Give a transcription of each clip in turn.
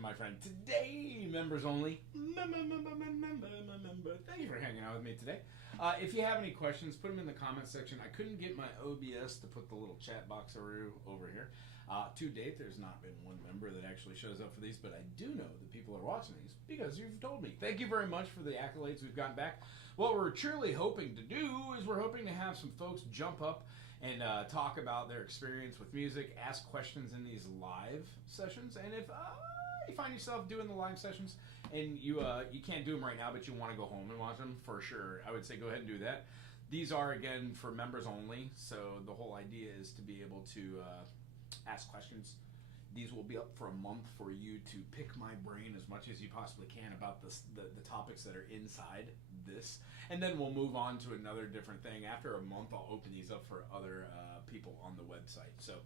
my friend. Today, members only. Thank you for hanging out with me today. If you have any questions, put them in the comments section. I couldn't get my OBS to put the little chat box over here. To date, there's not been one member that actually shows up for these, but I do know that people are watching these because you've told me. Thank you very much for the accolades we've gotten back. What we're truly hoping to do is we're hoping to have some folks jump up and talk about their experience with music, ask questions in these live sessions, and if you find yourself doing the live sessions and you can't do them right now, but you want to go home and watch them, for sure, I would say go ahead and do that. These are, again, for members only, so the whole idea is to be able to ask questions. These will be up for a month for you to pick my brain as much as you possibly can about the topics that are inside this. And then we'll move on to another different thing. After a month, I'll open these up for other people on the website. So,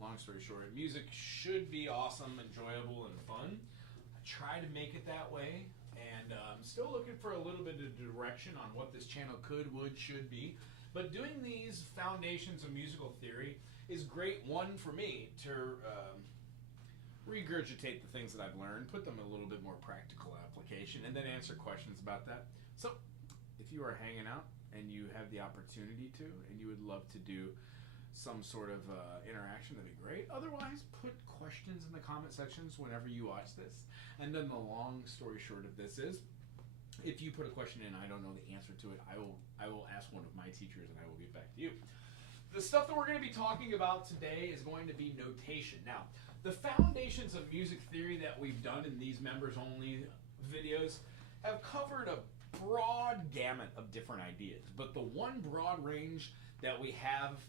long story short, music should be awesome, enjoyable, and fun. I try to make it that way. And I'm still looking for a little bit of direction on what this channel could, would, should be. But doing these foundations of musical theory is great, one, for me to regurgitate the things that I've learned, put them in a little bit more practical application, and then answer questions about that. So, if you are hanging out and you have the opportunity to, and you would love to do some sort of interaction, that'd be great. Otherwise, put questions in the comment sections whenever you watch this. And then the long story short of this is, if you put a question in, I don't know the answer to it, I will ask one of my teachers and I will get back to you. The stuff that we're going to be talking about today is going to be notation. Now, the foundations of music theory that we've done in these members-only videos have covered a broad gamut of different ideas. But the one broad range that we have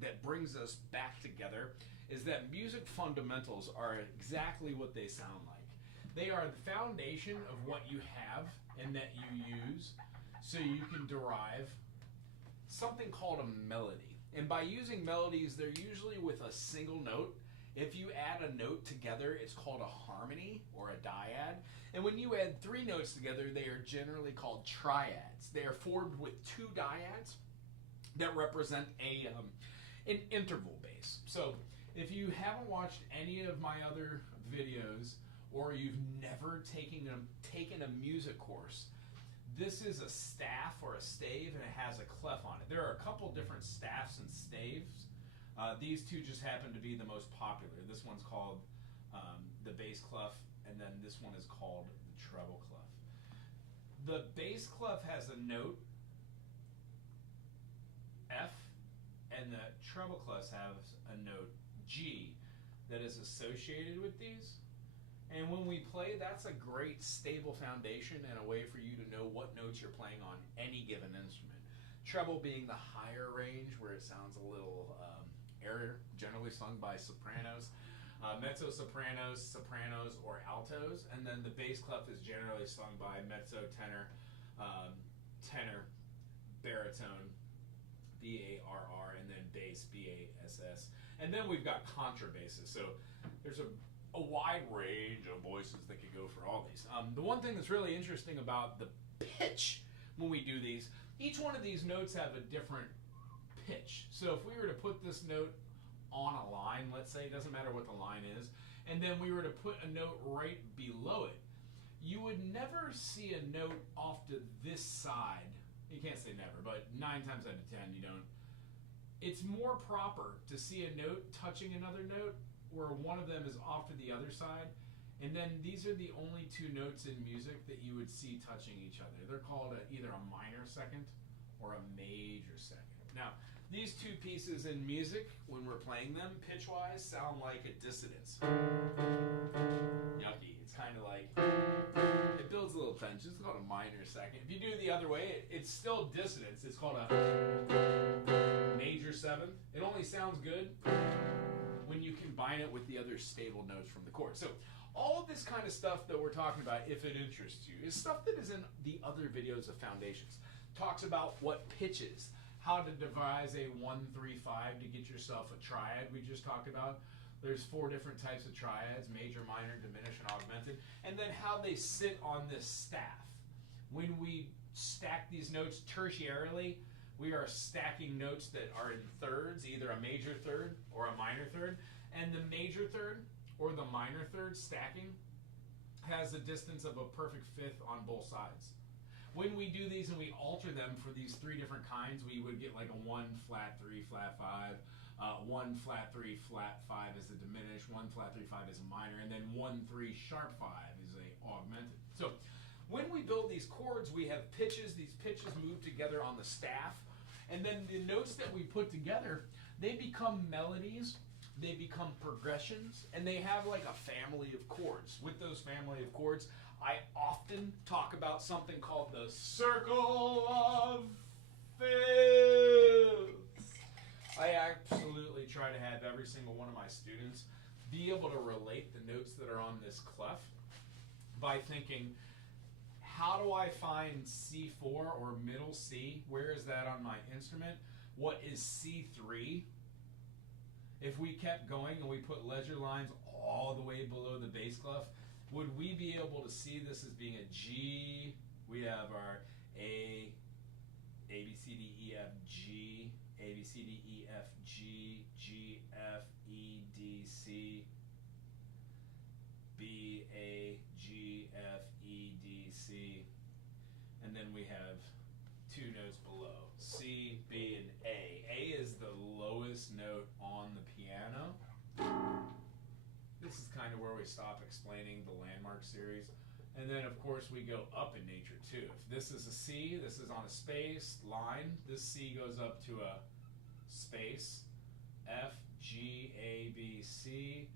that brings us back together is that music fundamentals are exactly what they sound like. They are the foundation of what you have and that you use so you can derive something called a melody. And by using melodies, they're usually with a single note. If you add a note together, it's called a harmony or a dyad. And when you add three notes together, they are generally called triads. They are formed with two dyads that represent an interval bass. So if you haven't watched any of my other videos, or you've never taken a music course, this is a staff or a stave, and it has a clef on it. There are a couple different staffs and staves. These two just happen to be the most popular. This one's called the bass clef, and then this one is called the treble clef. The bass clef has a note F, and the treble clef has a note G that is associated with these. And when we play, that's a great stable foundation and a way for you to know what notes you're playing on any given instrument. Treble being the higher range where it sounds a little airier, generally sung by sopranos, mezzo-sopranos, sopranos, or altos. And then the bass clef is generally sung by mezzo, tenor, tenor, baritone, B-A-R-R, and then bass, B-A-S-S. And then we've got contrabasses. So there's a wide range of voices that could go for all these. The one thing that's really interesting about the pitch when we do these, each one of these notes have a different pitch. So if we were to put this note on a line, let's say, it doesn't matter what the line is, and then we were to put a note right below it, you would never see a note off to this side. You can't say never, but 9 times out of 10 you don't. It's more proper to see a note touching another note where one of them is off to the other side, and then these are the only two notes in music that you would see touching each other. They're called either a minor second or a major second. Now, these two pieces in music, when we're playing them, pitch-wise, sound like a dissonance. Yucky. It's kind of like, it builds a little tension. It's called a minor second. If you do it the other way, it's still dissonance. It's called a major seventh. It only sounds good when you combine it with the other stable notes from the chord. So all of this kind of stuff that we're talking about, if it interests you, is stuff that is in the other videos of Foundations. Talks about what pitches, how to devise a 1-3-5 to get yourself a triad we just talked about. There's 4 different types of triads: major, minor, diminished, and augmented. And then how they sit on this staff. When we stack these notes tertiarily, we are stacking notes that are in thirds, either a major third or a minor third. And the major third or the minor third stacking has a distance of a perfect fifth on both sides. When we do these and we alter them for these three different kinds, we would get like a 1 flat 3 flat 5, 1 flat 3 flat 5 is a diminished, 1 flat 3 5 is a minor, and then 1 3 sharp 5 is a augmented. So when we build these chords, we have pitches. These pitches move together on the staff, and then the notes that we put together, they become melodies, they become progressions, and they have like a family of chords. With those family of chords, I often talk about something called the circle of fifths. I absolutely try to have every single one of my students be able to relate the notes that are on this clef by thinking, how do I find C4 or middle C? Where is that on my instrument? What is C3? If we kept going and we put ledger lines all the way below the bass clef, would we be able to see this as being a G? We have our A, B, C, D, E, F, G, A, B, C, D, E, F, G, G, F, E, D, C, B, A, G, F, E, D, C, and then we have two notes below, C, B, and A. A is the lowest note on the piano. This is kind of where we stop explaining the landmark series. And then, of course, we go up in nature, too. If this is a C, this is on a space line. This C goes up to a space. F, G, A, B, C.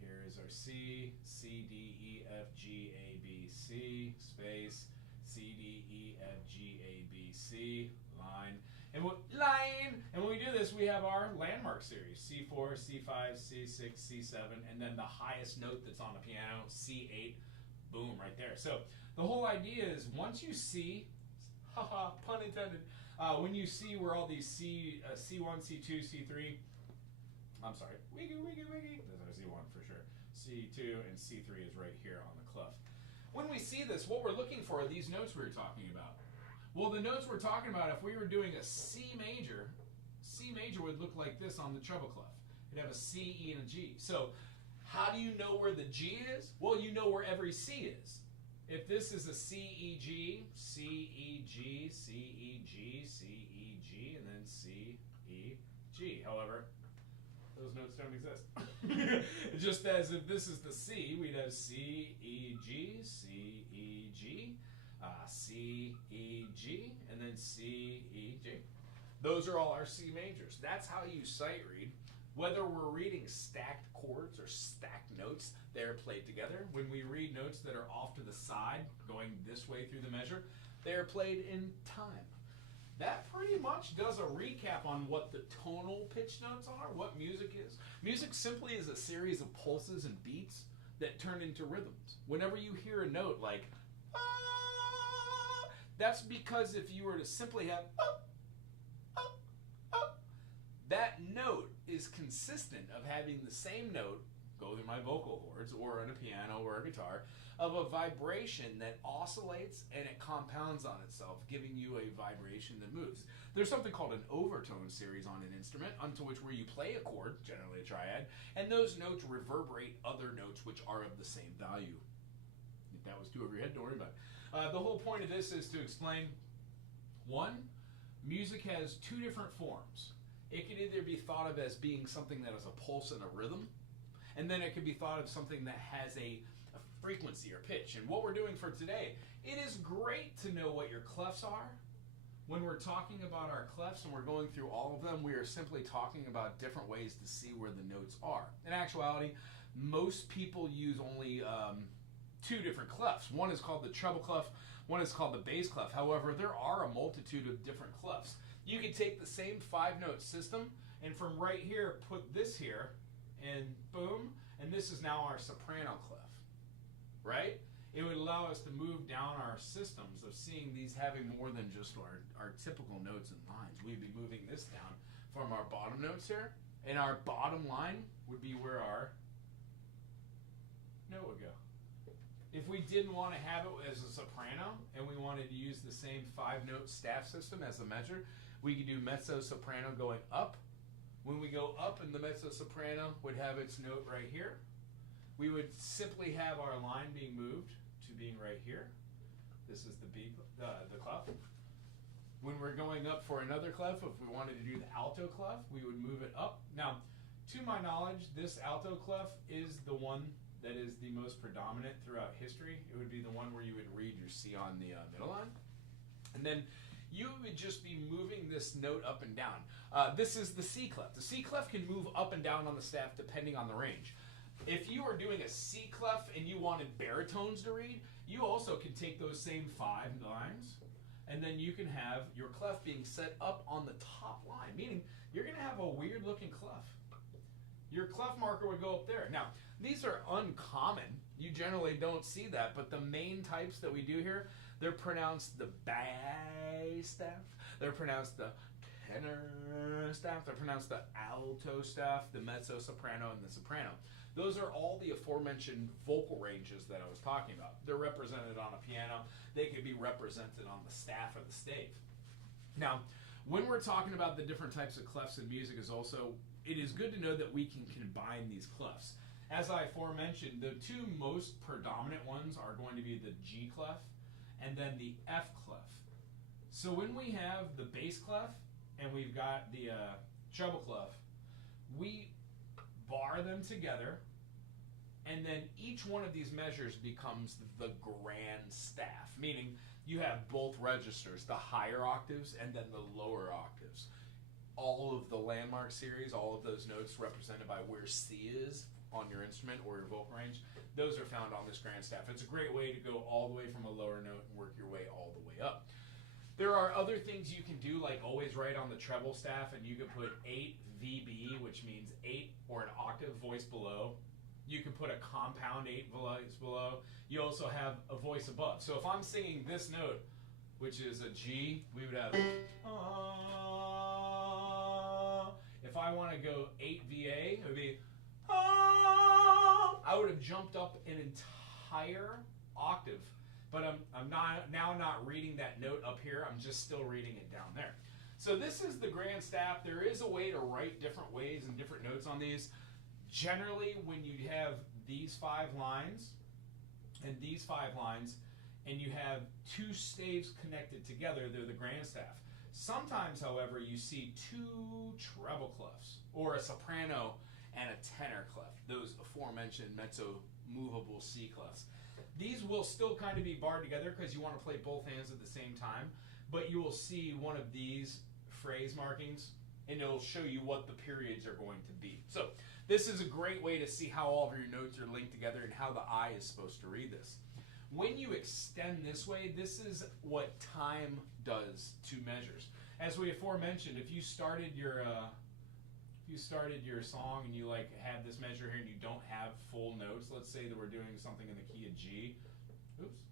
Here is our C. C, D, E, F, G, A, B, C. Space. C, D, E, F, G, A, B, C. Line. And when we do this, we have our landmark series, C4, C5, C6, C7, and then the highest note that's on the piano, C8, boom, right there. So the whole idea is once you see, haha, pun intended, when you see where all these C1, C2, C3, I'm sorry, wiggy, wiggy, wiggy, there's our C1 for sure, C2 and C3 is right here on the clef. When we see this, what we're looking for are these notes we were talking about. Well, the notes we're talking about, if we were doing a C major would look like this on the treble clef. It'd have a C, E, and a G. So how do you know where the G is? Well, you know where every C is. If this is a C, E, G, C, E, G, C, E, G, C, E, G, and then C, E, G. However, those notes don't exist. Just as if this is the C, we'd have C, E, G, C, E, G, C, E, G, and then C, E, G. Those are all our C majors. That's how you sight read. Whether we're reading stacked chords or stacked notes, they're played together. When we read notes that are off to the side, going this way through the measure, they're played in time. That pretty much does a recap on what the tonal pitch notes are, what music is. Music simply is a series of pulses and beats that turn into rhythms. Whenever you hear a note like, ah, that's because if you were to simply have, that note is consistent of having the same note go through my vocal cords or on a piano or a guitar of a vibration that oscillates and it compounds on itself, giving you a vibration that moves. There's something called an overtone series on an instrument, unto which where you play a chord, generally a triad, and those notes reverberate other notes which are of the same value. If that was too over your head, don't worry about it. The whole point of this is to explain, one, music has two different forms. It can either be thought of as being something that has a pulse and a rhythm, and then it can be thought of something that has a frequency or pitch. And what we're doing for today, it is great to know what your clefs are. When we're talking about our clefs and we're going through all of them, we are simply talking about different ways to see where the notes are. In actuality, most people use only two different clefs. One is called the treble clef, one is called the bass clef. However, there are a multitude of different clefs. You can take the same 5-note system and from right here, put this here, and boom, and this is now our soprano clef, right? It would allow us to move down our systems of seeing these having more than just our typical notes and lines. We'd be moving this down from our bottom notes here, and our bottom line would be where our note would go. If we didn't want to have it as a soprano, and we wanted to use the same 5-note staff system as a measure, we could do mezzo-soprano going up. When we go up, and the mezzo-soprano would have its note right here. we would simply have our line being moved to being right here. This is the B, the clef. When we're going up for another clef, if we wanted to do the alto clef, we would move it up. Now, to my knowledge, this alto clef is the one that is the most predominant throughout history. It would be the one where you would read your C on the middle line. And then you would just be moving this note up and down. This is the C clef. The C clef can move up and down on the staff depending on the range. If you are doing a C clef and you wanted baritones to read, you also can take those same 5 lines, and then you can have your clef being set up on the top line, meaning you're going to have a weird looking clef. Your clef marker would go up there. Now, these are uncommon. You generally don't see that, but the main types that we do here, they're pronounced the bass staff, they're pronounced the tenor staff, they're pronounced the alto staff, the mezzo soprano, and the soprano. Those are all the aforementioned vocal ranges that I was talking about. They're represented on a piano. They could be represented on the staff or the stave. Now, when we're talking about the different types of clefs in music, it is good to know that we can combine these clefs. As I aforementioned, the 2 most predominant ones are going to be the G clef and then the F clef. So when we have the bass clef and we've got the treble clef, we bar them together, and then each one of these measures becomes the grand staff, meaning you have both registers, the higher octaves and then the lower octaves. All of the landmark series, all of those notes represented by where C is on your instrument or your vocal range, those are found on this grand staff. It's a great way to go all the way from a lower note and work your way all the way up. There are other things you can do, like always write on the treble staff, and you can put 8 VB, which means 8 or an octave voice below. You can put a compound 8 voice below. You also have a voice above. So if I'm singing this note, which is a G, we would have If I want to go 8 VA, it would be I would have jumped up an entire octave, but I'm not reading that note up here. I'm just still reading it down there. So this is the grand staff. There is a way to write different ways and different notes on these. Generally, when you have these 5 lines and these 5 lines, and you have 2 staves connected together, they're the grand staff. Sometimes, however, you see 2 treble clefs, or a soprano and a tenor clef, those aforementioned mezzo movable C clefs. These will still kind of be barred together because you want to play both hands at the same time, but you will see one of these phrase markings, and it'll show you what the periods are going to be. So this is a great way to see how all of your notes are linked together and how the eye is supposed to read this. When you extend this way, this is what time does to measures. As we aforementioned, if you started your song and you had this measure here and you don't have full notes, let's say that we're doing something in the key of G. Oops.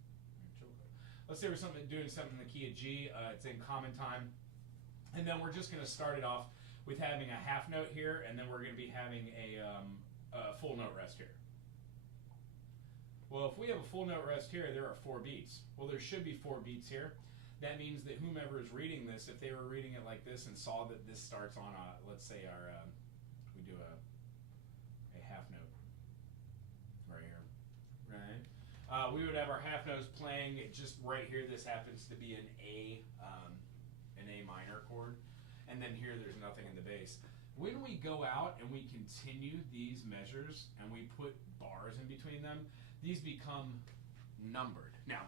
Let's say we're doing something in the key of G. It's in common time. And then we're just going to start it off with having a half note here, and then we're going to be having a full note rest here. Well, if we have a full note rest here, there are 4 beats. Well, there should be 4 beats here. That means that whomever is reading this, if they were reading it like this and saw that this starts on let's say we do a half note right here, right? We would have our half notes playing just right here. This happens to be an A minor chord, and then here there's nothing in the bass. When we go out and we continue these measures and we put bars in between them, these become numbered. Now,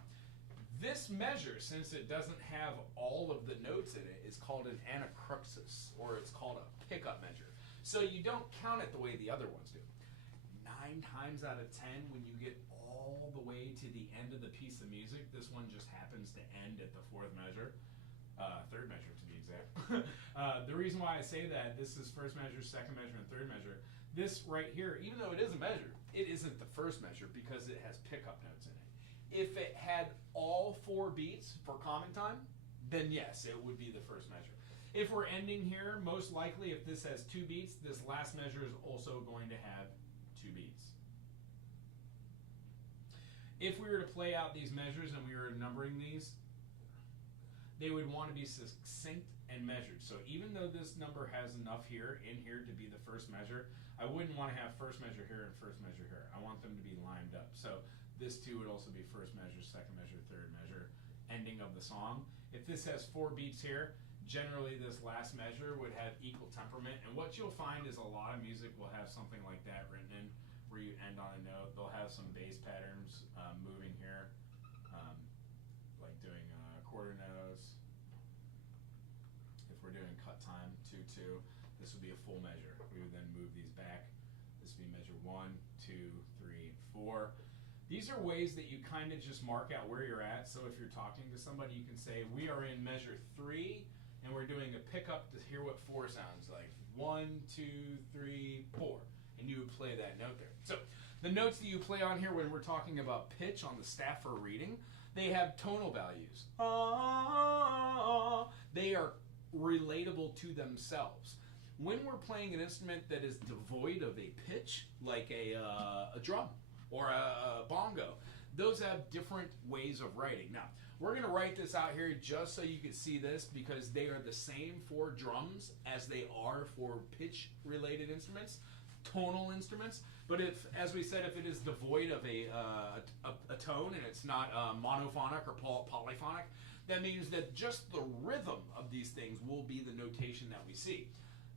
this measure, since it doesn't have all of the notes in it, is called an anacrusis, or it's called a pickup measure. So you don't count it the way the other ones do. 9 times out of 10, when you get all the way to the end of the piece of music, this one just happens to end at the 4th measure, 3rd measure to be exact. The reason why I say that, this is 1st measure, 2nd measure, and 3rd measure. This right here, even though it is a measure, it isn't the 1st measure because it has pickup notes in it. If it had all 4 beats for common time, then yes, it would be the 1st measure. If we're ending here, most likely if this has 2 beats, this last measure is also going to have 2 beats. If we were to play out these measures and we were numbering these, they would want to be succinct and measured. So even though this number has enough here in here to be the first measure, I wouldn't want to have first measure here and first measure here. I want them to be lined up. So this too would also be first measure, second measure, third measure, ending of the song. If this has 4 beats here, generally this last measure would have equal temperament. And what you'll find is a lot of music will have something like that written in, where you end on a note. They'll have some bass patterns moving here, like doing quarter notes. If we're doing cut time 2-2, this would be a full measure. We would then move these back. This would be measure 1, 2, 3, 4. These are ways that you kind of just mark out where you're at. So if you're talking to somebody, you can say, we are in measure 3, and we're doing a pickup to hear what 4 sounds like. 1, 2, 3, 4. And you would play that note there. So the notes that you play on here when we're talking about pitch on the staff for reading, they have tonal values. They are relatable to themselves. When we're playing an instrument that is devoid of a pitch, like a drum or a bongo, those have different ways of writing. Now, we're going to write this out here just so you can see this, because they are the same for drums as they are for pitch-related instruments, tonal instruments. But if, as we said, if it is devoid of a tone and it's not monophonic or polyphonic, that means that just the rhythm of these things will be the notation that we see.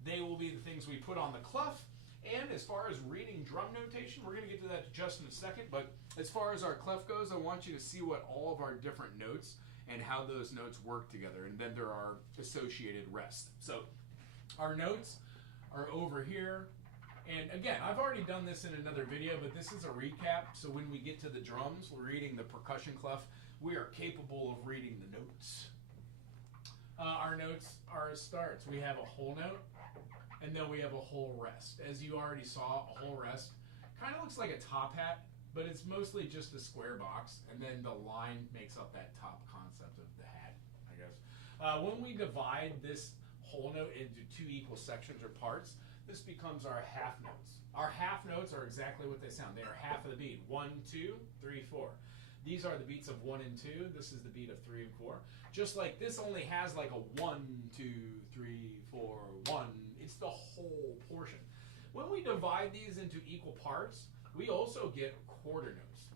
They will be the things we put on the clef. And as far as reading drum notation, we're going to get to that just in a second. But as far as our clef goes, I want you to see what all of our different notes and how those notes work together. And then there are associated rests. So our notes are over here. And again, I've already done this in another video, but this is a recap. So when we get to the drums, we're reading the percussion clef. We are capable of reading the notes. Our notes are as starts. We have a whole note, and then we have a whole rest. As you already saw, a whole rest kind of looks like a top hat, but it's mostly just a square box, and then the line makes up that top concept of the hat, I guess. When we divide this whole note into 2 equal sections or parts, this becomes our half notes. Our half notes are exactly what they sound. They are half of the beat. 1, 2, 3, 4. These are the beats of 1 and 2. This is the beat of 3 and 4. Just like this only has like a 1, 2, 3, 4, 1. It's the whole portion. When we divide these into equal parts, we also get quarter notes.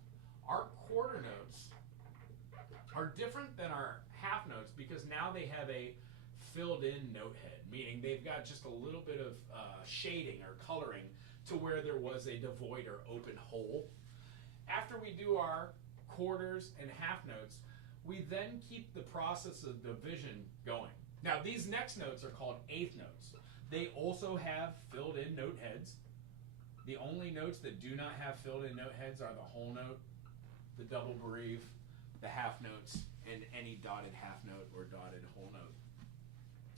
Our quarter notes are different than our half notes because now they have a filled in note head, meaning they've got just a little bit of shading or coloring to where there was a devoid or open hole. After we do our quarters and half notes, we then keep the process of division going. Now these next notes are called eighth notes. They also have filled in note heads. The only notes that do not have filled in note heads are the whole note, the double bereave, the half notes, and any dotted half note or dotted whole note.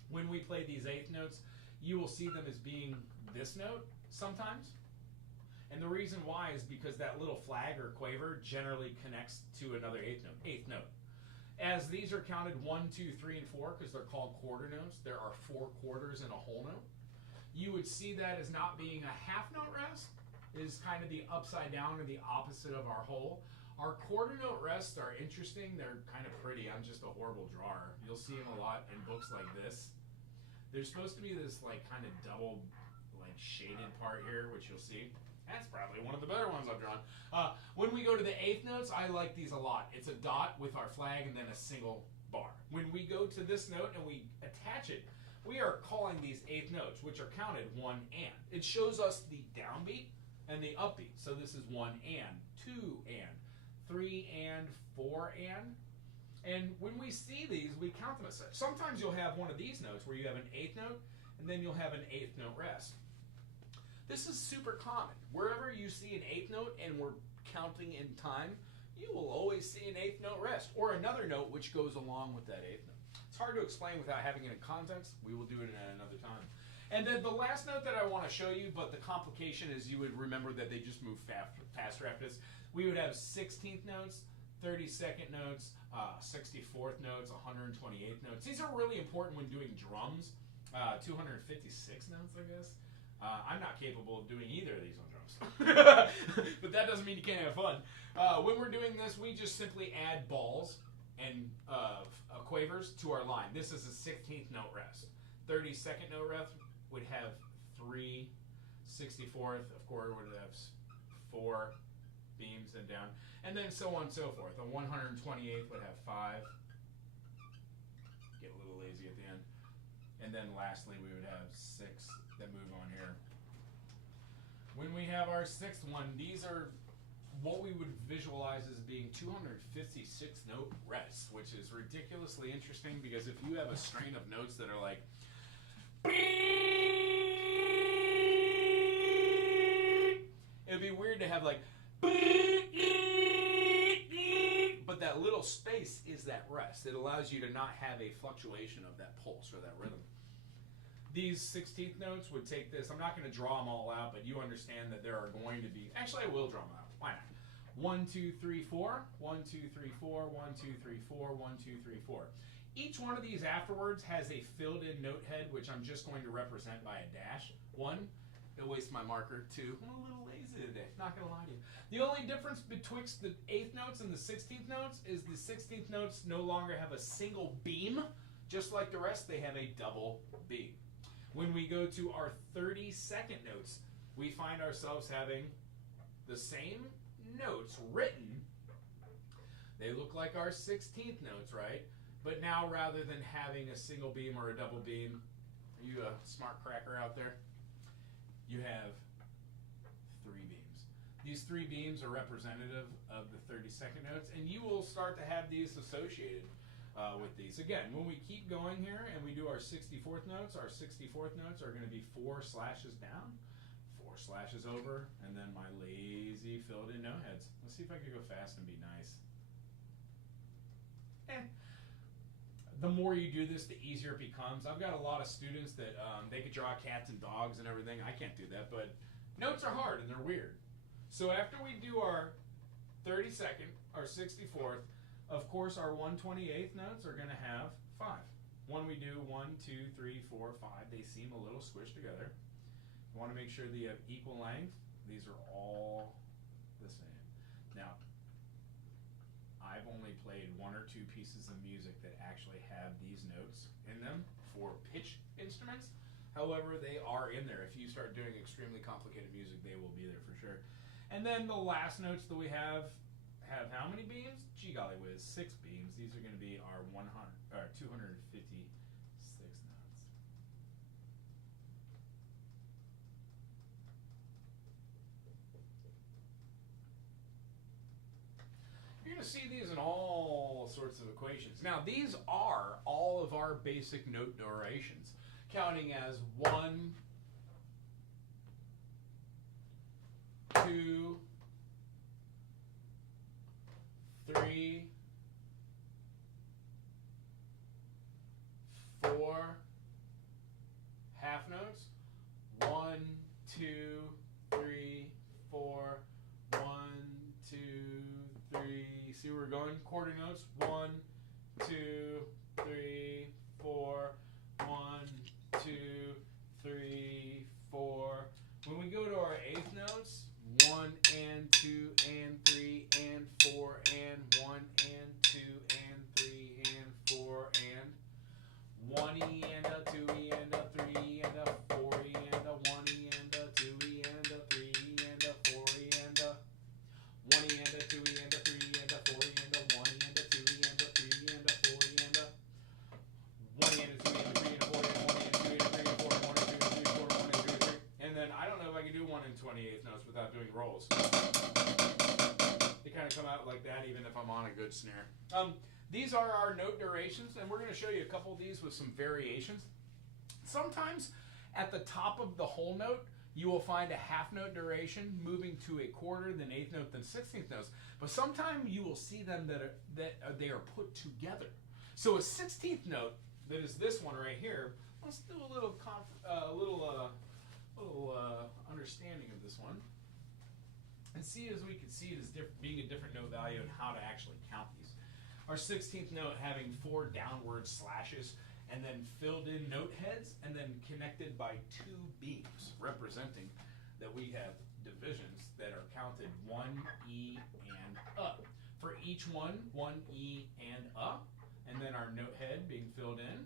When we play these eighth notes, you will see them as being this note sometimes. And the reason why is because that little flag or quaver generally connects to another eighth note. As these are counted 1, 2, 3, and 4, because they're called quarter notes, there are 4 quarters in a whole note. You would see that as not being a half note rest, is kind of the upside down or the opposite of our whole. Our quarter note rests are interesting. They're kind of pretty. I'm just a horrible drawer. You'll see them a lot in books like this. There's supposed to be this like kind of double like shaded part here, which you'll see. That's probably one of the better ones I've drawn. When we go to the eighth notes, I like these a lot. It's a dot with our flag and then a single bar. When we go to this note and we attach it, we are calling these eighth notes, which are counted 1 and. It shows us the downbeat and the upbeat. So this is 1 and, 2 and, 3 and, 4 and. And when we see these, we count them as such. Sometimes you'll have one of these notes where you have an eighth note and then you'll have an eighth note rest. This is super common. Wherever you see an eighth note and we're counting in time, you will always see an eighth note rest or another note which goes along with that eighth note. It's hard to explain without having it in context. We will do it at another time. And then the last note that I want to show you, but the complication is you would remember that they just move faster after this. We would have 16th notes, 32nd notes, 64th notes, 128th notes. These are really important when doing drums. 256 notes, I guess. I'm not capable of doing either of these on drums. But that doesn't mean you can't have fun. When we're doing this, we just simply add balls and quavers to our line. This is a 16th note rest. 32nd note rest would have 3. 64th, of course, would have 4 beams and down, and then so on and so forth. A 128th would have 5. Get a little lazy at the end. And then lastly, we would have 6 that move on here. When we have our 6th one, these are what we would visualize as being 256 note rests, which is ridiculously interesting because if you have a strain of notes that are like it'd be weird to have like but that little space is that rest. It allows you to not have a fluctuation of that pulse or that rhythm. These 16th notes would take this. I'm not going to draw them all out, but you understand that there are going to be. Actually, I will draw them out. Why not? 1, 2, 3, 4. 1, 2, 3, 4. 1, 2, 3, 4. 1, 2, 3, 4. Each one of these afterwards has a filled-in note head, which I'm just going to represent by a dash. 1. It'll waste my marker. 2. I'm a little lazy today. Not going to lie to you. The only difference betwixt the 8th notes and the 16th notes is the 16th notes no longer have a single beam. Just like the rest, they have a double beam. When we go to our 32nd notes, we find ourselves having the same notes written. They look like our 16th notes, right? But now rather than having a single beam or a double beam, are you a smart cracker out there? You have 3 beams. These 3 beams are representative of the 32nd notes, and you will start to have these associated with these. Again, when we keep going here and we do our 64th notes are going to be 4 slashes down, 4 slashes over, and then my lazy filled-in note heads. Let's see if I can go fast and be nice. The more you do this, the easier it becomes. I've got a lot of students that they could draw cats and dogs and everything. I can't do that, but notes are hard and they're weird. So after we do our 32nd, our 64th, of course our 128th notes are going to have 5. When we do 1, 2, 3, 4, 5, they seem a little squished together. You want to make sure that you have equal length. These are all the same. Now, I've only played 1 or 2 pieces of music that actually have these notes in them for pitch instruments. However, they are in there. If you start doing extremely complicated music, they will be there for sure. And then the last notes that we have how many beams? Gee golly whiz, 6 beams. These are going to be our 256 notes. You're going to see these in all sorts of equations. Now, these are all of our basic note durations, counting as 1, 2, 3, 4, half notes. 1, 2, 3, 4. 1, 2, 3. See where we're going? Quarter notes. 1, 2, 3, 4. 1, 2, 3, 4. When we go to our 8th notes, 1 and 2 and 3 and 4 and 1 and 2 and 3 and 4 and 1 E and a 2 E and a 3 E and a 4 E and a 1 E and a 2 E and a 3 E and a 4 E and a 1 E and a 2 E and a 3 E and a 4 E and a 1 E and a 2 E and a 3 E and a 4 E and a 1 E and a 2 E and a 3 and a 4 and 1 E and a 2 E and a 3 and 4 and 1 and 2 and 3 4 and 1 and 2 and 3. And then I don't know if I can do 1 and 28th notes without doing rolls. They kind of come out like that even if I'm on a good snare. These are our note durations, and we're going to show you a couple of these with some variations. Sometimes at the top of the whole note, you will find a half note duration moving to a quarter, then 8th note, then 16th notes. But sometimes you will see them that they are put together. So a 16th note, that is this one right here. Let's do a little understanding of this one, and see as we can see it as being a different note value and how to actually count these. Our 16th note having 4 downward slashes and then filled in note heads and then connected by 2 beams, representing that we have divisions that are counted 1 E and up. For each one E and A, and then our note head being filled in,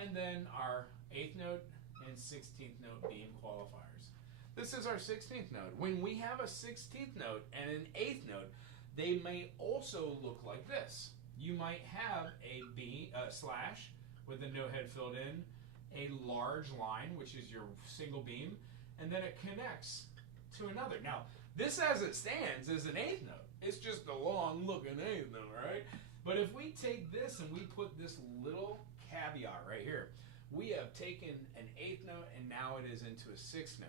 and then our 8th note and 16th note being qualifiers. This is our 16th note. When we have a 16th note and an 8th note, they may also look like this. You might have a slash with the note head filled in, a large line, which is your single beam, and then it connects to another. Now, this as it stands is an 8th note. It's just a long looking 8th note, right? But if we take this and we put this little caveat right here, we have taken an 8th note and now it is into a 6th note,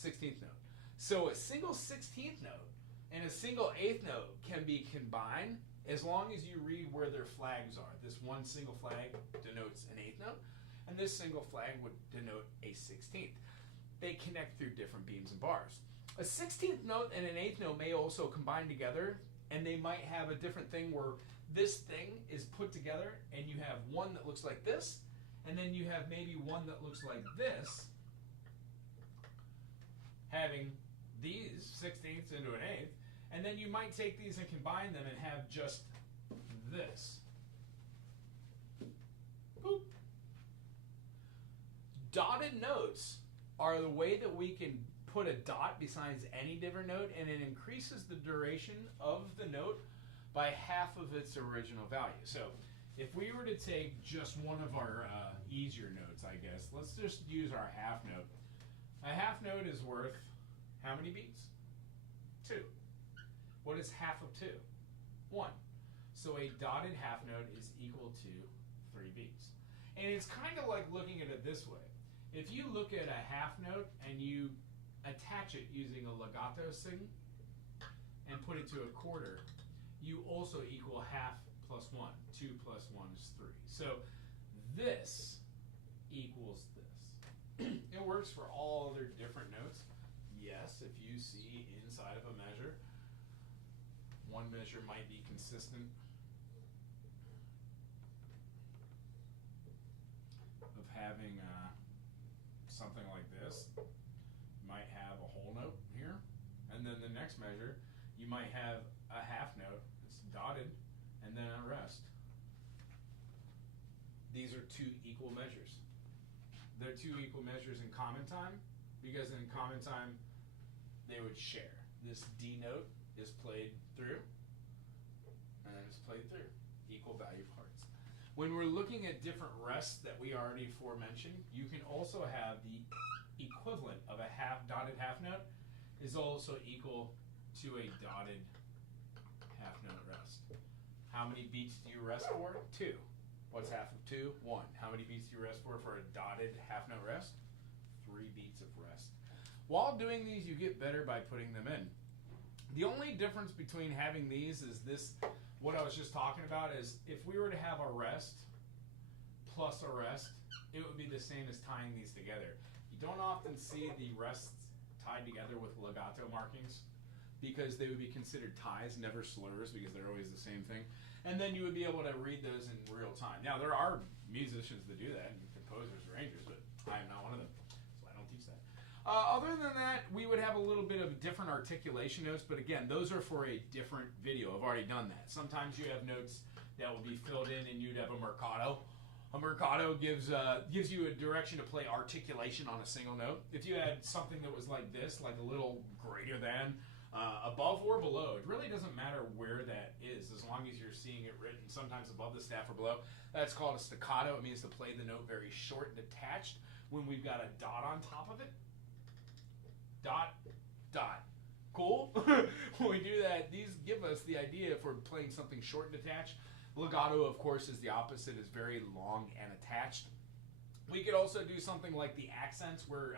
16th note. So a single 16th note and a single 8th note can be combined as long as you read where their flags are. This one single flag denotes an 8th note, and this single flag would denote a 16th. They connect through different beams and bars. A 16th note and an 8th note may also combine together, and they might have a different thing where this thing is put together and you have one that looks like this, and then you have maybe one that looks like this, having these 16ths into an 8th, and then you might take these and combine them and have just this. Boop. Dotted notes are the way that we can put a dot besides any different note, and it increases the duration of the note by half of its original value. So if we were to take just one of our easier notes, I guess, let's just use our half note. A half note is worth how many beats? 2. What is half of 2? 1. So a dotted half note is equal to 3 beats. And it's kind of like looking at it this way. If you look at a half note and you attach it using a legato sign and put it to a quarter, you also equal half plus 1. 2 plus 1 is 3. So this equals this. It works for all other different notes. Yes, if you see inside of a measure, one measure might be consistent of having something like this. You might have a whole note here, and then the next measure you might have a half note that's dotted and then a rest. These are 2 equal measures. They're 2 equal measures in common time, because in common time they would share. This D note is played through, and then it's played through. Equal value parts. When we're looking at different rests that we already aforementioned, you can also have the equivalent of a dotted half note is also equal to a dotted half note rest. How many beats do you rest for? 2. What's half of 2? 1. How many beats do you rest for a dotted half note rest? 3 beats of rest. While doing these, you get better by putting them in. The only difference between having these is this, what I was just talking about, is if we were to have a rest plus a rest, it would be the same as tying these together. You don't often see the rests tied together with legato markings because they would be considered ties, never slurs, because they're always the same thing. And then you would be able to read those in real time. Now, there are musicians that do that, and composers, arrangers, but I am not one of them, so I don't teach that. Other than that, we would have a little bit of different articulation notes, but again, those are for a different video. I've already done that. Sometimes you have notes that will be filled in, and you'd have a mercato. A mercato gives you a direction to play articulation on a single note. If you had something that was like this, like a little greater than, above or below, it really doesn't matter where that is, as long as you're seeing it written, sometimes above the staff or below. That's called a staccato. It means to play the note very short and detached when we've got a dot on top of it. Dot, dot. Cool? When we do that, these give us the idea if we're playing something short and detached. Legato, of course, is the opposite, is very long and attached. We could also do something like the accents, where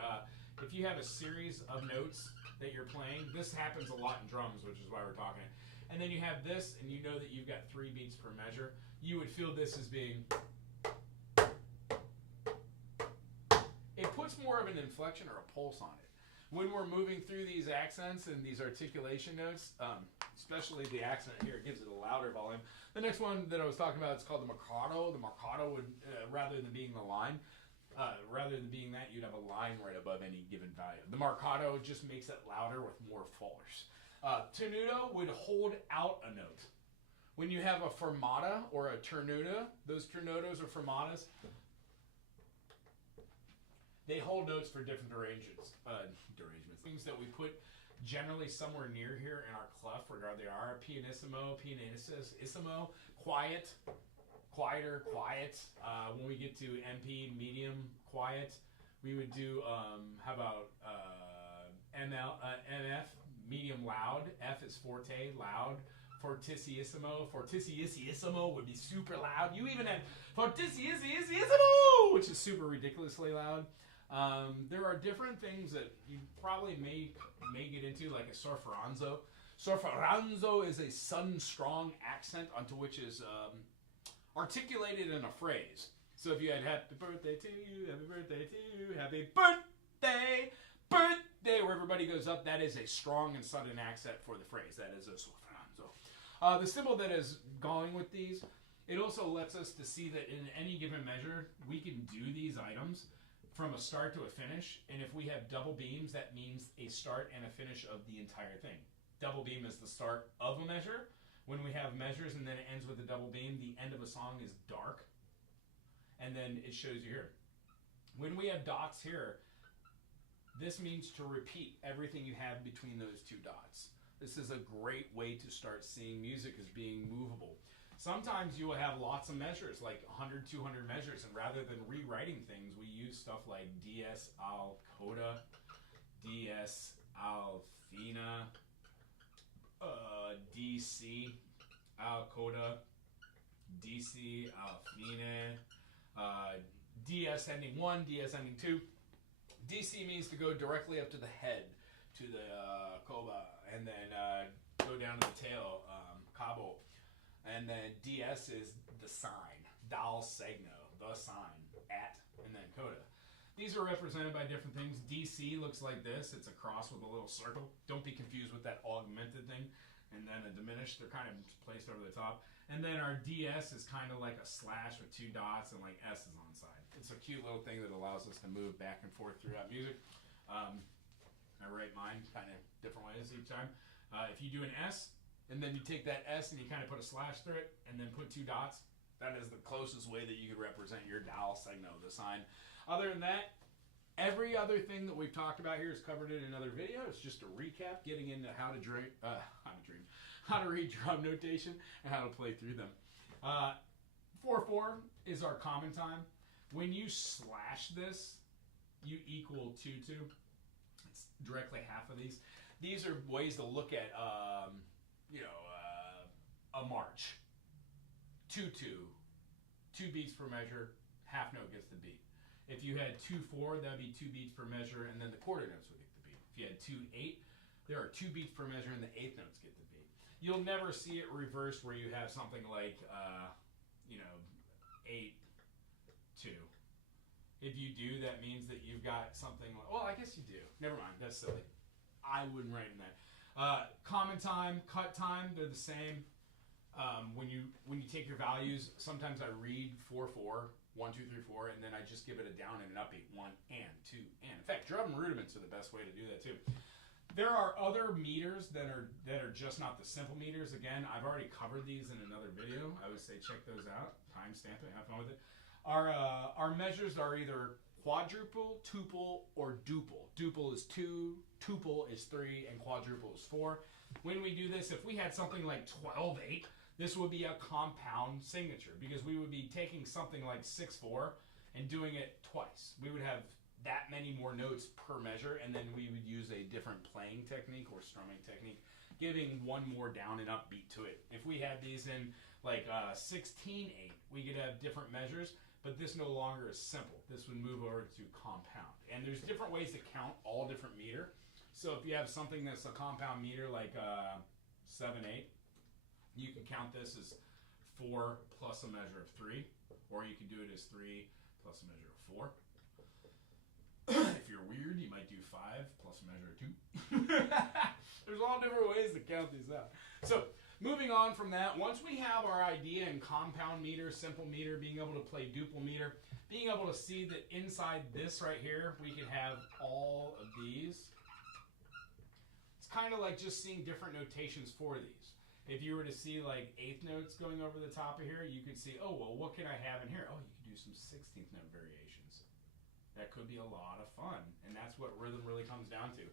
if you have a series of notes that you're playing, this happens a lot in drums, which is why we're talking it. And then you have this, and you know that you've got 3 beats per measure. You would feel this as being... It puts more of an inflection or a pulse on it. When we're moving through these accents and these articulation notes, especially the accent here, it gives it a louder volume. The next one that I was talking about is called the mercato. The mercato would, rather than being the line, rather than being that, you'd have a line right above any given value. The mercato just makes it louder with more force. Tenuto would hold out a note. When you have a fermata or a ternuta, those ternutos or fermatas, they hold notes for different derangements. Things that we put generally somewhere near here in our clef, regarding they are pianissimo, pianissimo, quiet, quieter, quiet. When we get to MP, medium, quiet, we would do, how about MF, medium loud. F is forte, loud. Fortissimo. Fortissimo would be super loud. You even have fortissimo, which is super ridiculously loud. There are different things that you probably may get into, like a sorferanzo. Sorferanzo is a sudden, strong accent onto which is articulated in a phrase. So if you had happy birthday to you, happy birthday to you, happy birthday, where everybody goes up, that is a strong and sudden accent for the phrase. That is a sorferanzo. The symbol that is going with these, it also lets us to see that in any given measure, we can do these items from a start to a finish, and if we have double beams, that means a start and a finish of the entire thing. Double beam is the start of a measure. When we have measures and then it ends with a double beam, the end of a song is dark, and then it shows you here. When we have dots here, this means to repeat everything you have between those two dots. This is a great way to start seeing music as being movable. Sometimes you will have lots of measures, like 100, 200 measures, and rather than rewriting things, we use stuff like DS al coda, DS al fina, DC al coda, DC al fine, DS ending 1, DS ending 2. DC means to go directly up to the head, to the koba, and then go down to the tail, cabo. And then DS is the sign, dal segno, the sign, at, and then coda. These are represented by different things. DC looks like this. It's a cross with a little circle. Don't be confused with that augmented thing. And then a diminished, they're kind of placed over the top. And then our DS is kind of like a slash with two dots, and like S is on the side. It's a cute little thing that allows us to move back and forth throughout music. I write mine kind of different ways each time. If you do an S, and then you take that S and you kind of put a slash through it, and then put two dots, that is the closest way that you could represent your dal segno, the sign. Other than that, every other thing that we've talked about here is covered in another video. It's just a recap, getting into how to read drum notation and how to play through them. 4/4 is our common time. When you slash this, you equal 2/2. It's directly half of these. These are ways to look at, a march. 2/2, 2 beats per measure, half note gets the beat. If you had 2/4, that'd be 2 beats per measure, and then the quarter notes would get the beat. If you had 2/8, there are 2 beats per measure, and the eighth notes get the beat. You'll never see it reversed where you have something like, 8/2. If you do, that means that you've got something like, well, I guess you do. Never mind, that's silly. I wouldn't write in that. Common time, cut time, they're the same. When you take your values, sometimes I read 4/4, 1, 2, 3, 4, and then I just give it a down and an upbeat, 1 and 2 and. In fact, drum rudiments are the best way to do that too. There are other meters that are just not the simple meters. Again, I've already covered these in another video. I would say check those out. Timestamp it, have fun with it. Our measures are either quadruple, tuple, or duple. Duple is 2, tuple is 3, and quadruple is 4. When we do this, if we had something like 12/8, this would be a compound signature because we would be taking something like 6/4 and doing it twice. We would have that many more notes per measure, and then we would use a different playing technique or strumming technique, giving one more down and up beat to it. If we had these in like 16/8, we could have different measures, but this no longer is simple. This would move over to compound. And there's different ways to count all different meter. So if you have something that's a compound meter like 7/8, you can count this as 4 plus a measure of 3, or you can do it as 3 plus a measure of 4. If you're weird, you might do 5 plus a measure of 2. There's all different ways to count these out. So moving on from that, once we have our idea in compound meter, simple meter, being able to play duple meter, being able to see that inside this right here, we can have all of these. It's kind of like just seeing different notations for these. If you were to see like eighth notes going over the top of here, you could see, oh, well, what can I have in here? Oh, you could do some 16th note variations. That could be a lot of fun, and that's what rhythm really comes down to.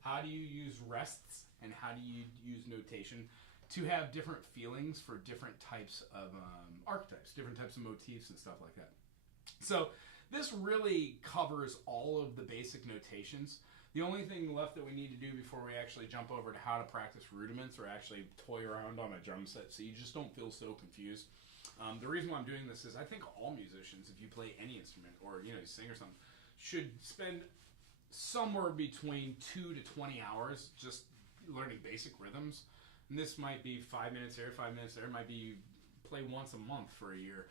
How do you use rests and how do you use notation to have different feelings for different types of archetypes, different types of motifs and stuff like that. So this really covers all of the basic notations. The only thing left that we need to do before we actually jump over to how to practice rudiments or actually toy around on a drum set so you just don't feel so confused. The reason why I'm doing this is I think all musicians, if you play any instrument or you sing or something, should spend somewhere between 2 to 20 hours just learning basic rhythms. And this might be 5 minutes here, 5 minutes there. It might be play once a month for a year.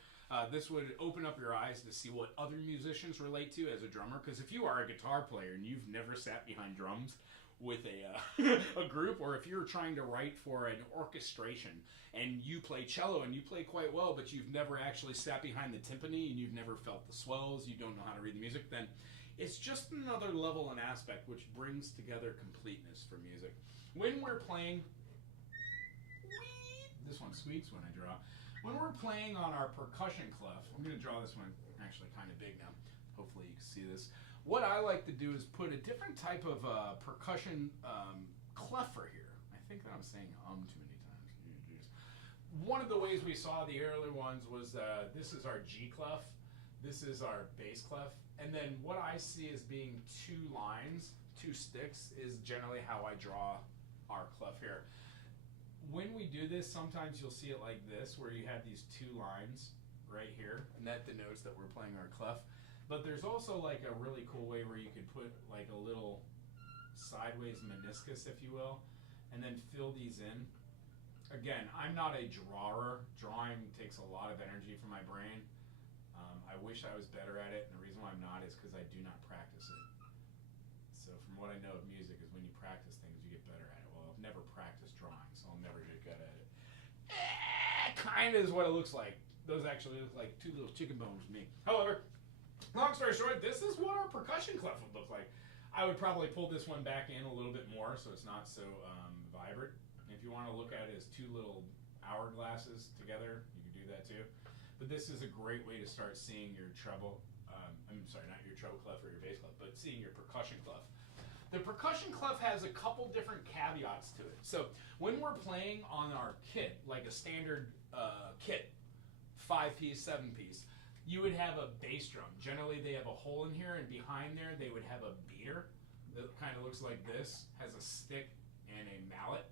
This would open up your eyes to see what other musicians relate to as a drummer. Because if you are a guitar player and you've never sat behind drums with a group, or if you're trying to write for an orchestration and you play cello and you play quite well, but you've never actually sat behind the timpani and you've never felt the swells, you don't know how to read the music, then it's just another level and aspect which brings together completeness for music. When we're playing, this one squeaks when I draw. When we're playing on our percussion clef, I'm going to draw this one actually kind of big now. Hopefully you can see this. What I like to do is put a different type of percussion cleffer here. I think that I'm saying too many times. One of the ways we saw the earlier ones was this is our G clef, this is our bass clef, and then what I see as being 2 lines, 2 sticks, is generally how I draw our clef here. When we do this, sometimes you'll see it like this, where you have these 2 lines right here, and that denotes that we're playing our clef. But there's also like a really cool way where you could put like a little sideways meniscus, if you will, and then fill these in. Again, I'm not a drawer. Drawing takes a lot of energy from my brain. I wish I was better at it, and the reason why I'm not is because I do not practice it. So from what I know of music is when you practice things, you get better at it. Well, I've never practiced drawing, so I'll never get good at it. Kind of is what it looks like. Those actually look like 2 little chicken bones to me. However, long story short, this is what our percussion clef would look like. I would probably pull this one back in a little bit more so it's not so vibrant. If you want to look at it as 2 little hourglasses together, you can do that too. But this is a great way to start seeing your treble. I'm sorry, not your treble clef or your bass clef, but seeing your percussion clef. The percussion clef has a couple different caveats to it. So when we're playing on our kit, like a standard kit, 5-piece, 7-piece, you would have a bass drum. Generally, they have a hole in here, and behind there, they would have a beater that kind of looks like this, has a stick and a mallet,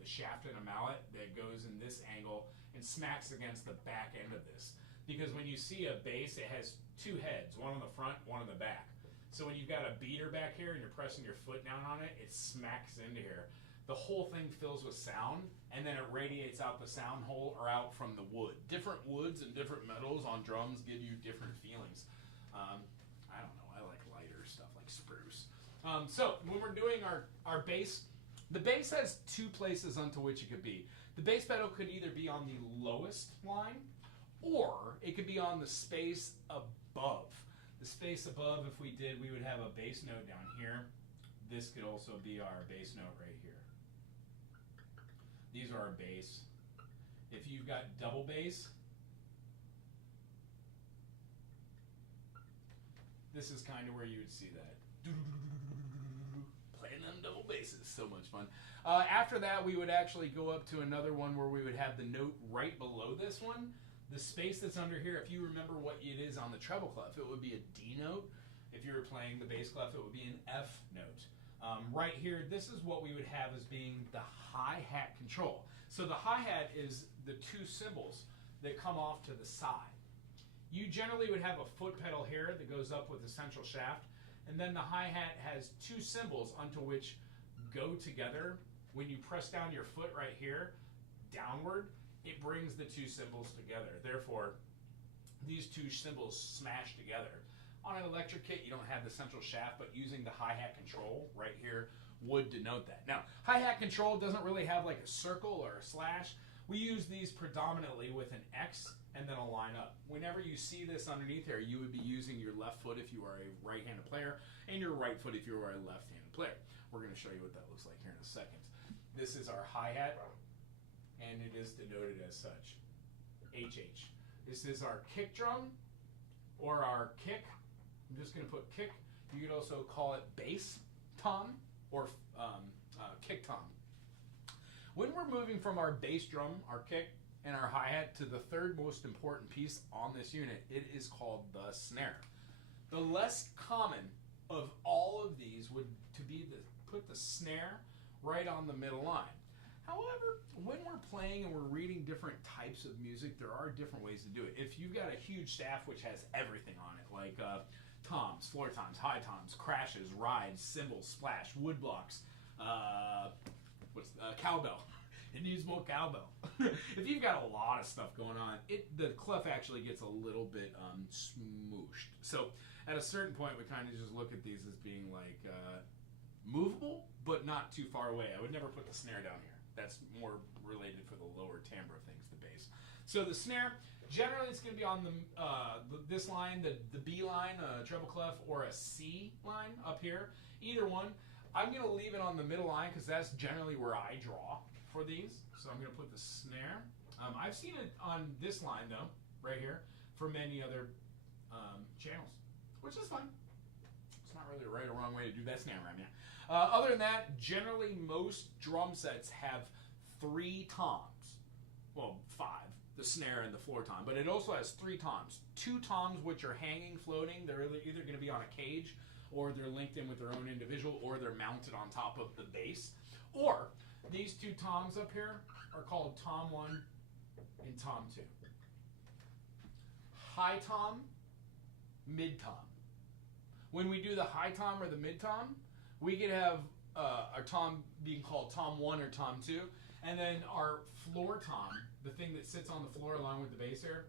the shaft and a mallet that goes in this angle and smacks against the back end of this. Because when you see a bass, it has 2 heads, one on the front, one on the back. So when you've got a beater back here and you're pressing your foot down on it, it smacks into here. The whole thing fills with sound, and then it radiates out the sound hole or out from the wood. Different woods and different metals on drums give you different feelings. I don't know, I like lighter stuff like spruce. So when we're doing our bass, the bass has 2 places onto which it could be. The bass pedal could either be on the lowest line, or it could be on the space above. The space above, if we did, we would have a bass note down here. This could also be our bass note right here. These are our bass. If you've got double bass, this is kind of where you would see that. Playing them double basses, so much fun. After that, we would actually go up to another one where we would have the note right below this one. The space that's under here, if you remember what it is on the treble clef, it would be a D note. If you were playing the bass clef, it would be an F note. Right here, this is what we would have as being the hi-hat control. So the hi-hat is the 2 cymbals that come off to the side. You generally would have a foot pedal here that goes up with the central shaft, and then the hi-hat has 2 cymbals onto which go together. When you press down your foot right here, downward, it brings the 2 cymbals together. Therefore, these 2 cymbals smash together. On an electric kit, you don't have the central shaft, but using the hi-hat control right here would denote that. Now, hi-hat control doesn't really have like a circle or a slash. We use these predominantly with an X and then a line up. Whenever you see this underneath there, you would be using your left foot if you are a right-handed player and your right foot if you are a left-handed player. We're going to show you what that looks like here in a second. This is our hi-hat, and it is denoted as such, HH. This is our kick drum, or our kick. I'm just going to put kick. You could also call it bass tom, or kick tom. When we're moving from our bass drum, our kick, and our hi-hat to the third most important piece on this unit, it is called the snare. The less common of all of these would to be put the snare right on the middle line. However, when we're playing and we're reading different types of music, there are different ways to do it. If you've got a huge staff which has everything on it, like toms, floor toms, high toms, crashes, rides, cymbals, splash, wood blocks, cowbell. It needs more cowbell. If you've got a lot of stuff going on, the clef actually gets a little bit smooshed. So at a certain point, we kind of just look at these as being like movable, but not too far away. I would never put the snare down here. That's more related for the lower timbre of things, the bass. So the snare, generally it's going to be on this line, the B line, treble clef, or a C line up here. Either one. I'm going to leave it on the middle line because that's generally where I draw for these. So I'm going to put the snare. I've seen it on this line though, right here, for many other channels, which is fine. It's not really a right or wrong way to do that snare right now. Other than that, generally most drum sets have 3 toms. Well, 5, the snare and the floor tom, but it also has 3 toms. 2 toms which are hanging, floating. They're either going to be on a cage, or they're linked in with their own individual, or they're mounted on top of the bass. Or these 2 toms up here are called tom 1 and tom 2. High tom, mid tom. When we do the high tom or the mid tom, we could have our tom being called tom 1 or tom 2, and then our floor tom, the thing that sits on the floor along with the bass here,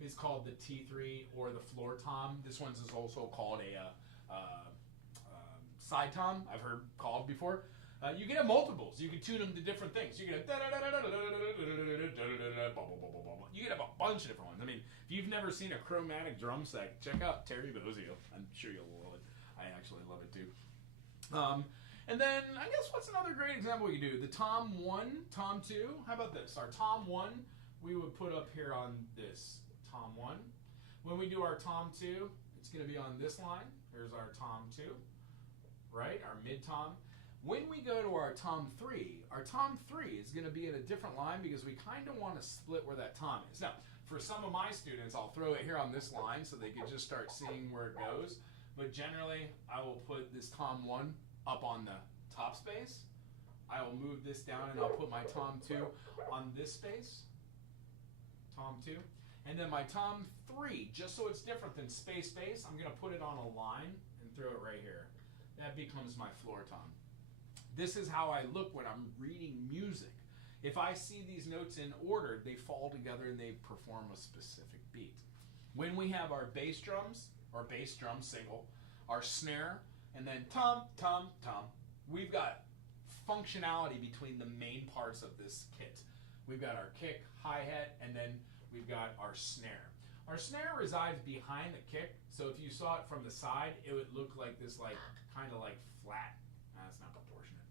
is called the T3 or the floor tom. This one's is also called a side tom, I've heard called before. You can have multiples. You can tune them to different things. You can have you can have a bunch of different ones. I mean, if you've never seen a chromatic drum set, check out Terry Bozio. I'm sure you'll love it. I actually love it too. And then I guess what's another great example we could do? The tom 1, tom 2. How about this? Our tom 1 we would put up here on this tom 1. When we do our tom 2, it's going to be on this line. Here's our tom 2, right? Our mid tom. When we go to our tom 3 is going to be in a different line because we kind of want to split where that tom is. Now, for some of my students, I'll throw it here on this line so they can just start seeing where it goes. But generally, I will put this tom 1 up on the top space. I will move this down and I'll put my tom 2 on this space. Tom 2. And then my tom 3, just so it's different than space, I'm going to put it on a line and throw it right here. That becomes my floor tom. This is how I look when I'm reading music. If I see these notes in order, they fall together and they perform a specific beat. When we have our bass drums, or bass drum single, our snare, and then tom, tom, tom, we've got functionality between the main parts of this kit. We've got our kick, hi-hat, and then we've got our snare. Our snare resides behind the kick, so if you saw it from the side, it would look like this, kind of like flat. That's not proportionate.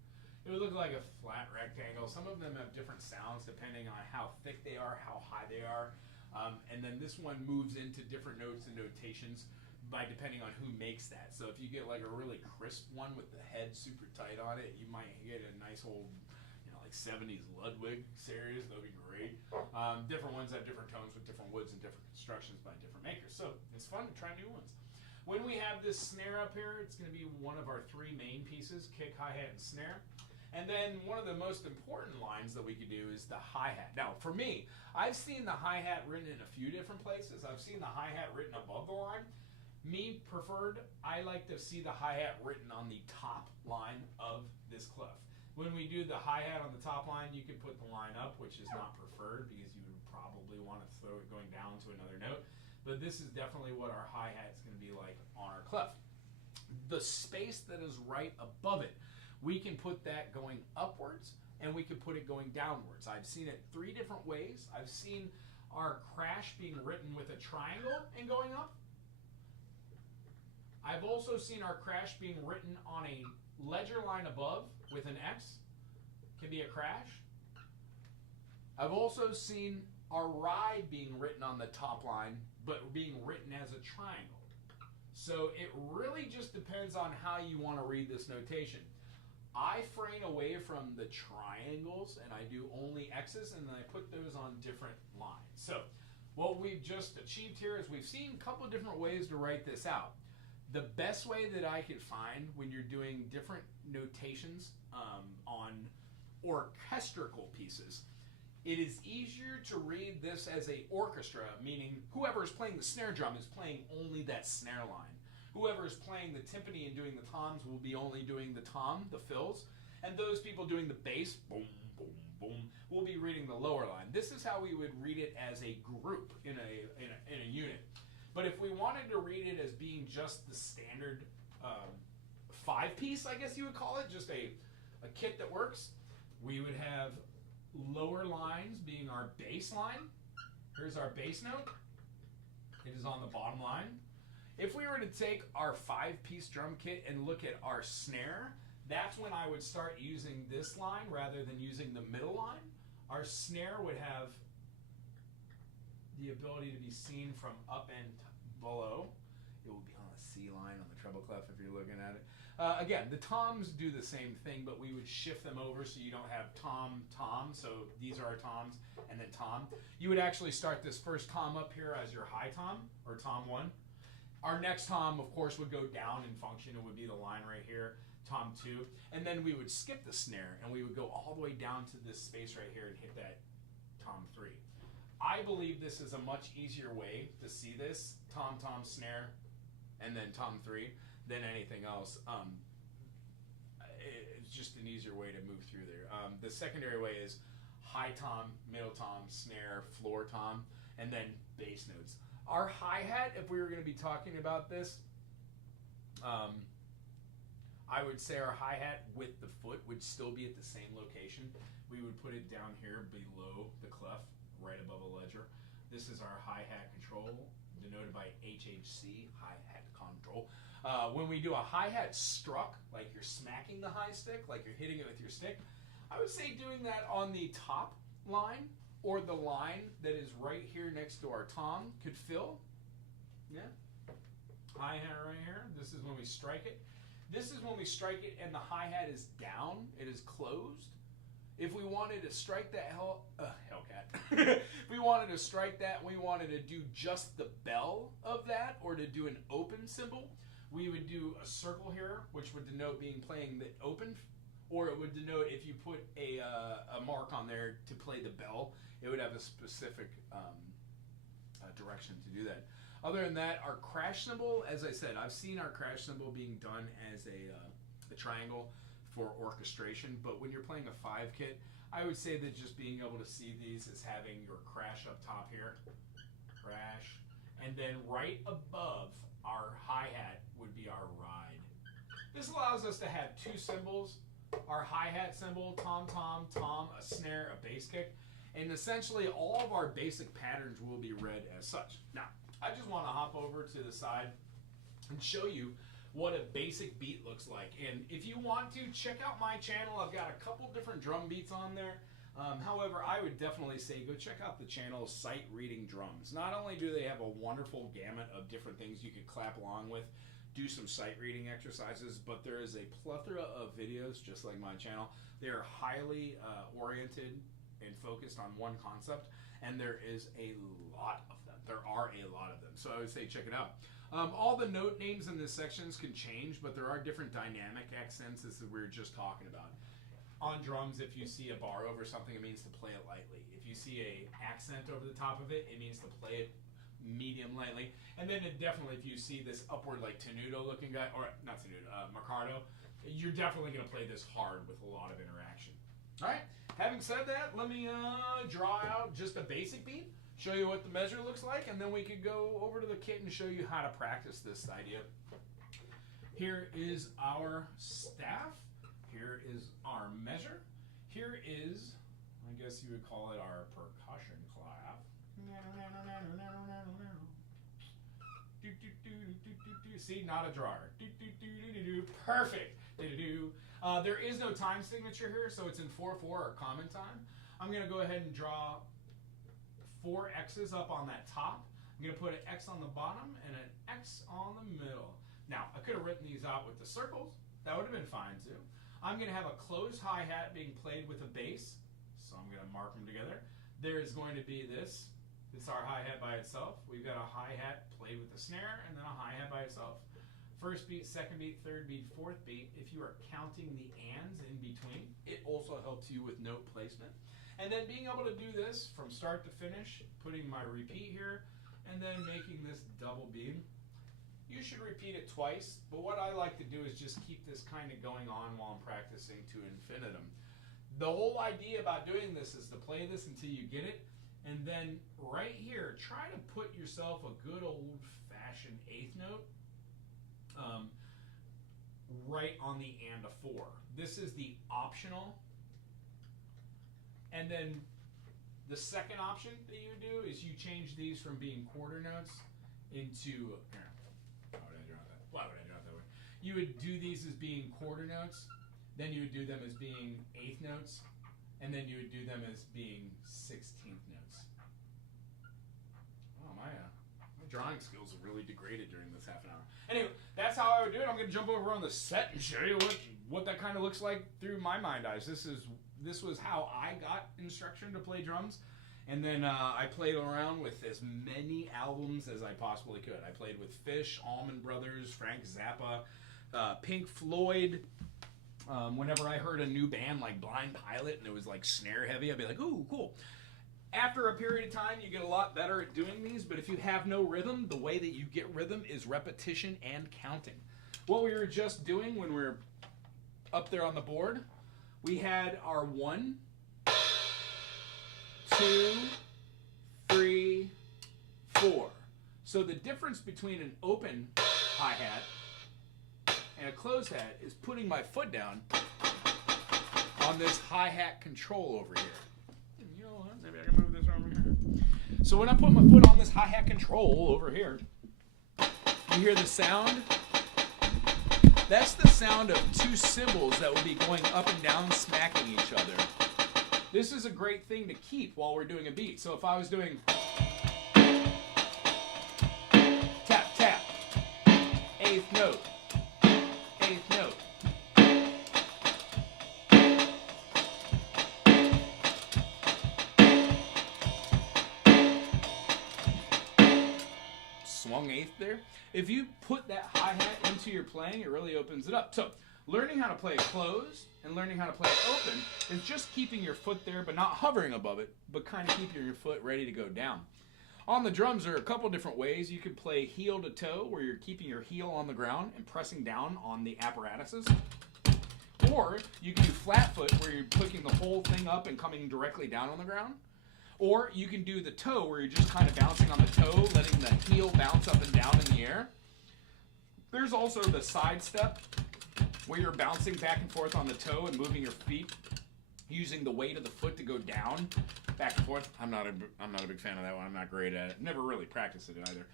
It would look like a flat rectangle. Some of them have different sounds depending on how thick they are, how high they are. And then this one moves into different notes and notations by depending on who makes that. So if you get like a really crisp one with the head super tight on it, you might get a nice old, like 70s Ludwig series. That'll be great. Different ones have different tones with different woods and different constructions by different makers. So it's fun to try new ones. When we have this snare up here, it's going to be one of our 3 main pieces, kick, hi-hat, and snare. And then one of the most important lines that we could do is the hi-hat. Now, for me, I've seen the hi-hat written in a few different places. I've seen the hi-hat written above the line. Me, preferred, I like to see the hi-hat written on the top line of this clef. When we do the hi-hat on the top line, you can put the line up, which is not preferred because you would probably want to throw it going down to another note. But this is definitely what our hi-hat is going to be like on our clef. The space that is right above it, we can put that going upwards and we can put it going downwards. I've seen it 3 different ways. I've seen our crash being written with a triangle and going up. I've also seen our crash being written on a ledger line above with an X. Can be a crash. I've also seen our ride being written on the top line, but being written as a triangle. So it really just depends on how you want to read this notation. I frame away from the triangles and I do only X's, and then I put those on different lines. So what we've just achieved here is we've seen a couple of different ways to write this out. The best way that I could find when you're doing different notations on orchestral pieces, it is easier to read this as a orchestra, meaning whoever is playing the snare drum is playing only that snare line. Whoever is playing the timpani and doing the toms will be only doing the tom, the fills, and those people doing the bass, boom, boom, boom, will be reading the lower line. This is how we would read it as a group in a unit. But if we wanted to read it as being just the standard 5-piece, I guess you would call it, just a kit that works, we would have lower lines being our bass line. Here's our bass note. It is on the bottom line. If we were to take our 5-piece drum kit and look at our snare, that's when I would start using this line rather than using the middle line. Our snare would have the ability to be seen from up and below. It will be on the C line on the treble clef if you're looking at it. Again, the toms do the same thing, but we would shift them over so you don't have tom, tom. So these are our toms and then tom. You would actually start this first tom up here as your high tom, or tom 1. Our next tom, of course, would go down in function. It would be the line right here, tom 2. And then we would skip the snare, and we would go all the way down to this space right here and hit that tom 3. I believe this is a much easier way to see this, tom, tom, snare, and then tom 3, than anything else. It's just an easier way to move through there. The secondary way is high tom, middle tom, snare, floor tom, and then bass notes. Our hi-hat, if we were going to be talking about this, I would say our hi-hat with the foot would still be at the same location. We would put it down here below the clef, right above a ledger. This is our hi-hat control, denoted by HHC, hi-hat control. When we do a hi-hat struck, like you're smacking the high stick, like you're hitting it with your stick, I would say doing that on the top line, or the line that is right here next to our tom could fill. Yeah. Hi-hat right here. This is when we strike it. This is when we strike it and the hi-hat is down. It is closed. If we wanted to strike that Hellcat, if we wanted to strike that, we wanted to do just the bell of that, or to do an open symbol, we would do a circle here, which would denote being playing the open, or it would denote if you put a mark on there to play the bell, it would have a specific direction to do that. Other than that, our crash symbol, as I said, I've seen our crash symbol being done as a triangle for orchestration, but when you're playing a 5 kit, I would say that just being able to see these as having your crash up top here, crash, and then right above our hi-hat would be our ride. This allows us to have 2 symbols, our hi-hat symbol, tom, tom, tom, a snare, a bass kick, and essentially all of our basic patterns will be read as such. Now, I just want to hop over to the side and show you what a basic beat looks like. And if you want to, check out my channel. I've got a couple different drum beats on there. However, I would definitely say go check out the channel Sight Reading Drums. Not only do they have a wonderful gamut of different things you could clap along with, do some sight reading exercises, but there is a plethora of videos, just like my channel. They are highly oriented and focused on one concept, and there is a lot of them. There are a lot of them, so I would say check it out. All the note names in this sections can change, but there are different dynamic accents as we were just talking about. On drums, if you see a bar over something, it means to play it lightly. If you see a accent over the top of it, it means to play it medium lightly. And then definitely, if you see this upward like tenuto looking guy, or not tenuto, Mercado, you're definitely going to play this hard with a lot of interaction. All right, having said that, let me draw out just a basic beat, show you what the measure looks like, and then we could go over to the kit and show you how to practice this idea. Here is our staff. Here is our measure. Here is, I guess you would call it our percussion clap. See, not a drawer. Perfect. There is no time signature here, so it's in 4/4 or common time. I'm going to go ahead and draw 4 X's up on that top. I'm going to put an X on the bottom and an X on the middle. Now, I could have written these out with the circles. That would have been fine too. I'm going to have a closed hi-hat being played with a bass, so I'm going to mark them together. There's going to be this. It's our hi-hat by itself. We've got a hi-hat played with a snare and then a hi-hat by itself. First beat, second beat, third beat, fourth beat. If you are counting the ands in between, it also helps you with note placement. And then being able to do this from start to finish, putting my repeat here, and then making this double beam. You should repeat it twice, but what I like to do is just keep this kind of going on while I'm practicing to infinitum. The whole idea about doing this is to play this until you get it, and then right here, try to put yourself a good old-fashioned eighth note right on the and a 4. This is the optional. And then the second option that you do is you change these from being quarter notes into, why would I draw it that way? You would do these as being quarter notes, then you would do them as being eighth notes, and then you would do them as being 16th notes. Oh, my drawing skills have really degraded during this half an hour. Anyway, that's how I would do it. I'm going to jump over on the set and show you what that kind of looks like through my mind eyes. This was how I got instruction to play drums. And then I played around with as many albums as I possibly could. I played with Fish, Allman Brothers, Frank Zappa, Pink Floyd. Whenever I heard a new band like Blind Pilot and it was like snare heavy, I'd be like, ooh, cool. After a period of time, you get a lot better at doing these, but if you have no rhythm, the way that you get rhythm is repetition and counting. What we were just doing when we were up there on the board, we had our 1, 2, 3, 4. So the difference between an open hi-hat and a closed hat is putting my foot down on this hi-hat control over here. You know what? Maybe I can move this over here. So when I put my foot on this hi-hat control over here, you hear the sound? That's the sound of 2 cymbals that will be going up and down, smacking each other. This is a great thing to keep while we're doing a beat. So if I was doing tap, tap, eighth note, eighth note. Swung eighth there. If you put that hi-hat into your playing, it really opens it up. So learning how to play it closed and learning how to play it open is just keeping your foot there, but not hovering above it, but kind of keeping your foot ready to go down. On the drums, there are a couple different ways. You can play heel to toe, where you're keeping your heel on the ground and pressing down on the apparatuses. Or you can do flat foot, where you're picking the whole thing up and coming directly down on the ground. Or you can do the toe, where you're just kind of bouncing on the toe, letting the heel bounce up and down in the air. There's also the side step, where you're bouncing back and forth on the toe and moving your feet, using the weight of the foot to go down, back and forth. I'm not a big fan of that one. I'm not great at it. Never really practiced it either.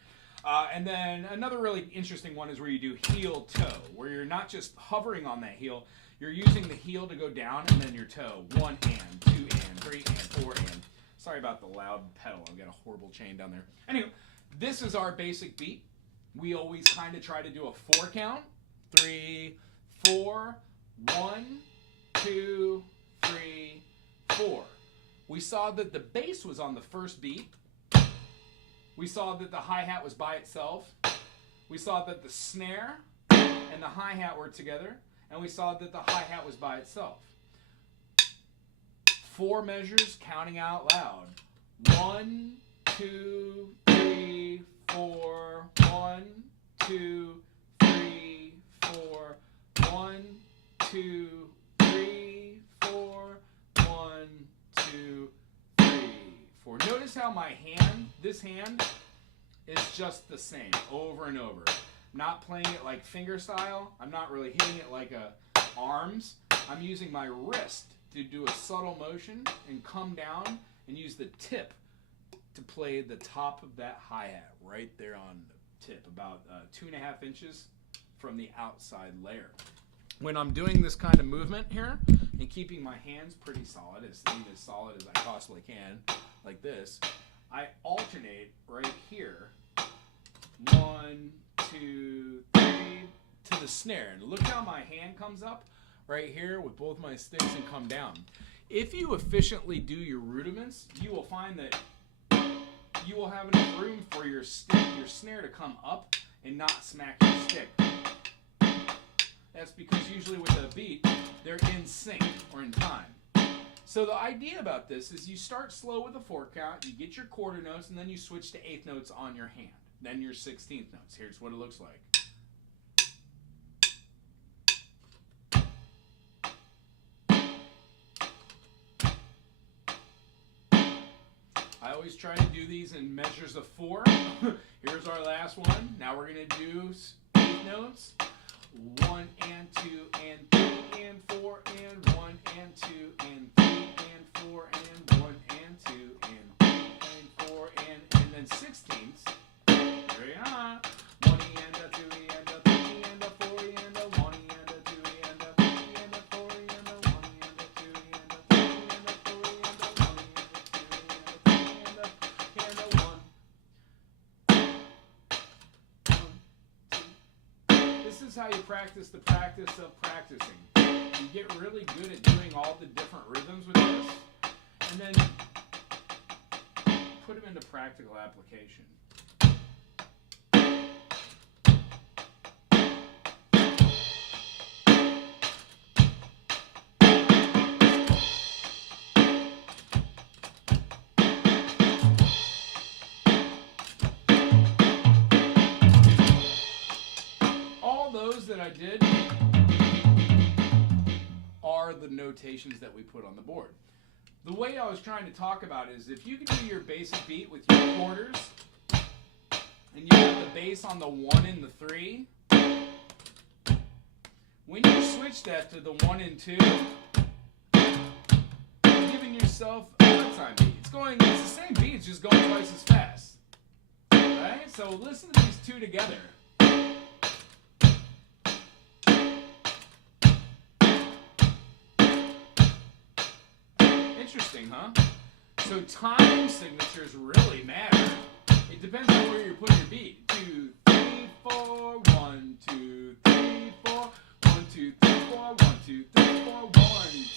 And then another really interesting one is where you do heel toe, where you're not just hovering on that heel, you're using the heel to go down and then your toe. 1 and, 2 and, 3 and, 4 and. Sorry about the loud pedal. I've got a horrible chain down there. Anyway, this is our basic beat. We always kind of try to do a 4 count. 3, 4, 1, 2, 3, 4. We saw that the bass was on the first beat. We saw that the hi-hat was by itself. We saw that the snare and the hi-hat were together. And we saw that the hi-hat was by itself. 4 measures, counting out loud. 1, 2, 3, 4. 1, 2, 3, 4. 1, 2, 3, 4. 1, 2, 3, 4. Notice how my hand, this hand, is just the same over and over. Not playing it like finger style. I'm not really hitting it like arms. I'm using my wrist to do a subtle motion and come down and use the tip to play the top of that hi-hat right there on the tip, about 2.5 inches from the outside layer. When I'm doing this kind of movement here and keeping my hands pretty solid, as solid as I possibly can, like this, I alternate right here, 1, 2, 3, to the snare. And look how my hand comes up right here with both my sticks and come down. If you efficiently do your rudiments, you will find that you will have enough room for your snare to come up and not smack your stick. That's because usually with a beat, they're in sync or in time. So the idea about this is you start slow with a 4 count, you get your quarter notes, and then you switch to 1/8 notes on your hand. Then your 16th notes. Here's what it looks like. I always try to do these in measures of 4. Here's our last one. Now we're going to do 8 notes. 1 and 2 and 3 and 4 and 1 and 2 and 3 and 4 and 1 and 2 and 3 and 4 and then 16ths. There you are. 1 and a 2 and a 3 and a 4 and a 1 and a 2 and a 3 and a 4 and a 1 and a 2 and a 3 and a 4 and a 1 and a 2 and a 3 and a 1. This is how you practice the practice of practicing. You get really good at doing all the different rhythms with this, and then put them into practical application. Those that I did are the notations that we put on the board. The way I was trying to talk about is if you can do your basic beat with your quarters and you have the bass on the 1 and the 3, when you switch that to the 1 and 2, you're giving yourself a one-time beat. It's the same beat, it's just going twice as fast. Right? So listen to these two together. Interesting, huh? So time signatures really matter. It depends on where you're putting your beat. 2, 3, 4, 1, 2, 3, 4, 1, 2, 3, 4, 1, 2, 3, 4, 1,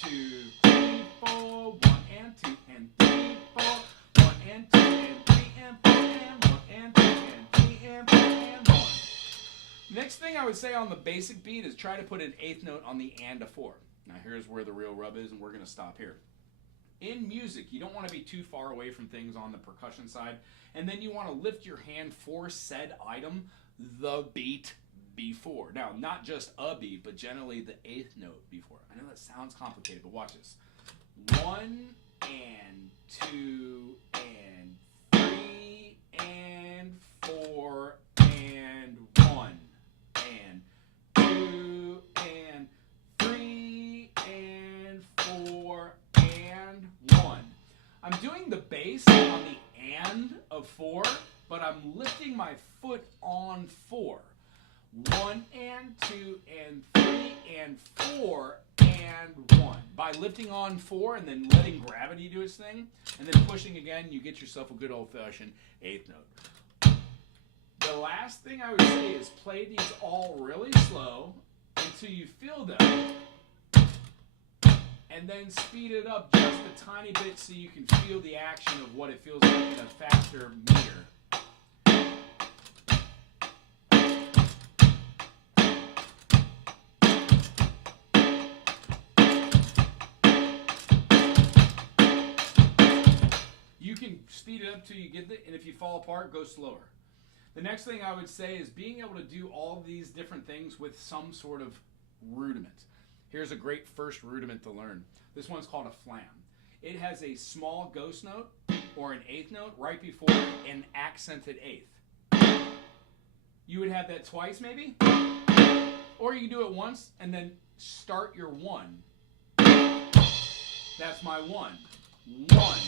2, 3, 4, 1 and 2 and 3, 4, 1 and 2 and 3 and 4 and 1 and 2 and 3 and 4 and 1. Next thing I would say on the basic beat is try to put an 1/8 note on the and a 4. Now here's where the real rub is, and we're going to stop here. In music, you don't want to be too far away from things on the percussion side, and then you want to lift your hand for said item, the beat before. Now, not just a beat, but generally the 1/8 note before. I know that sounds complicated, but watch this. 1 and 2 and 3 and 4 and 1 and 2 and 3 and 4 and 1. I'm doing the bass on the and of 4, but I'm lifting my foot on 4. 1 and 2 and 3 and 4 and 1. By lifting on 4 and then letting gravity do its thing, and then pushing again, you get yourself a good old-fashioned 1/8 note. The last thing I would say is play these all really slow until you feel them, and then speed it up just a tiny bit so you can feel the action of what it feels like in a faster meter. You can speed it up till you get it, and if you fall apart, go slower. The next thing I would say is being able to do all these different things with some sort of rudiment. Here's a great first rudiment to learn. This one's called a flam. It has a small ghost note or an 1/8 note right before an accented 1/8. You would have that twice maybe, or you can do it once and then start your 1. That's my 1. 1,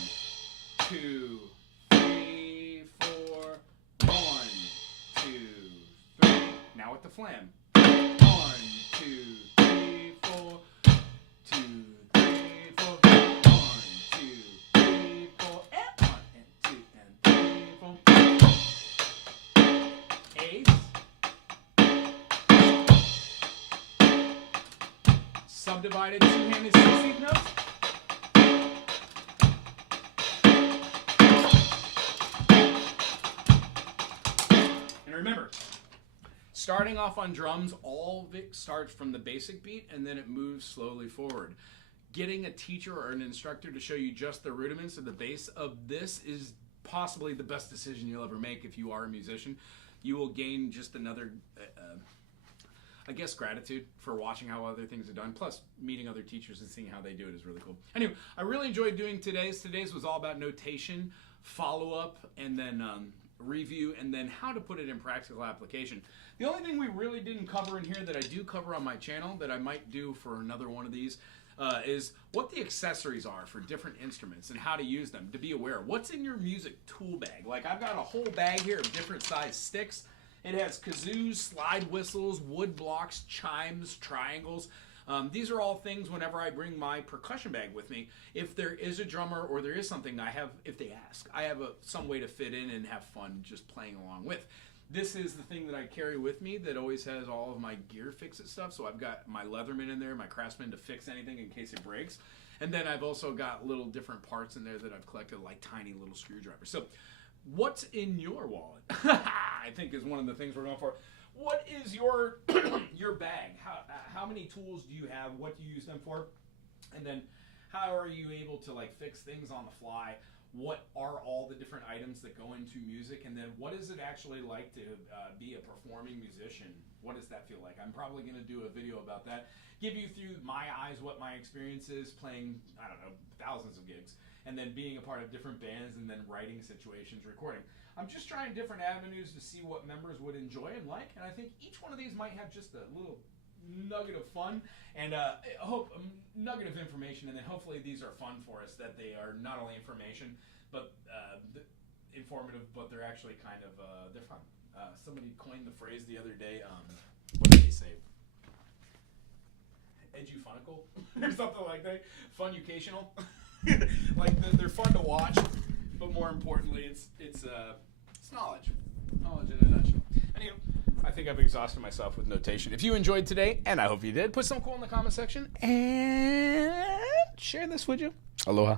2, 3, 4, 1, 2, Now with the flam. 1, 2, 3, 4. 2, 3, 4. 1, 2, 3, 4. And 1 and 2 and 3, 4. Eighth. Subdivided two-handed 16th notes. And remember, starting off on drums, all of it starts from the basic beat and then it moves slowly forward. Getting a teacher or an instructor to show you just the rudiments of the bass of this is possibly the best decision you'll ever make if you are a musician. You will gain just another I guess gratitude for watching how other things are done, plus meeting other teachers and seeing how they do it is really cool. Anyway, I really enjoyed doing today's. Today's was all about notation, follow-up, and then review, and then how to put it in practical application. The only thing we really didn't cover in here that I do cover on my channel that I might do for another one of these is what the accessories are for different instruments and how to use them, to be aware. What's in your music tool bag? Like I've got a whole bag here of different size sticks. It has kazoos, slide whistles, wood blocks, chimes, triangles. These are all things whenever I bring my percussion bag with me. If there is a drummer or there is something I have, if they ask, I have some way to fit in and have fun just playing along with. This is the thing that I carry with me that always has all of my gear fix-it stuff. So I've got my Leatherman in there, my Craftsman to fix anything in case it breaks. And then I've also got little different parts in there that I've collected, like tiny little screwdrivers. So what's in your wallet? I think is one of the things we're going for. What is your your bag? How many tools do you have? What do you use them for? And then how are you able to like fix things on the fly? What are all the different items that go into music? And then what is it actually like to be a performing musician? What does that feel like? I'm probably going to do a video about that. Give you through my eyes what my experience is playing, I don't know, thousands of gigs. And then being a part of different bands and then writing situations, recording. I'm just trying different avenues to see what members would enjoy and like. And I think each one of these might have just a little nugget of fun and I hope a nugget of information, and then hopefully these are fun for us, that they are not only information but informative, but they're actually kind of they're fun. Somebody coined the phrase the other day, what did they say, edufunical or something like that, funucational. Like they're fun to watch, but more importantly it's knowledge in a nutshell. Anyway, I think I've exhausted myself with notation. If you enjoyed today, and I hope you did, put something cool in the comment section and share this, would you? Aloha.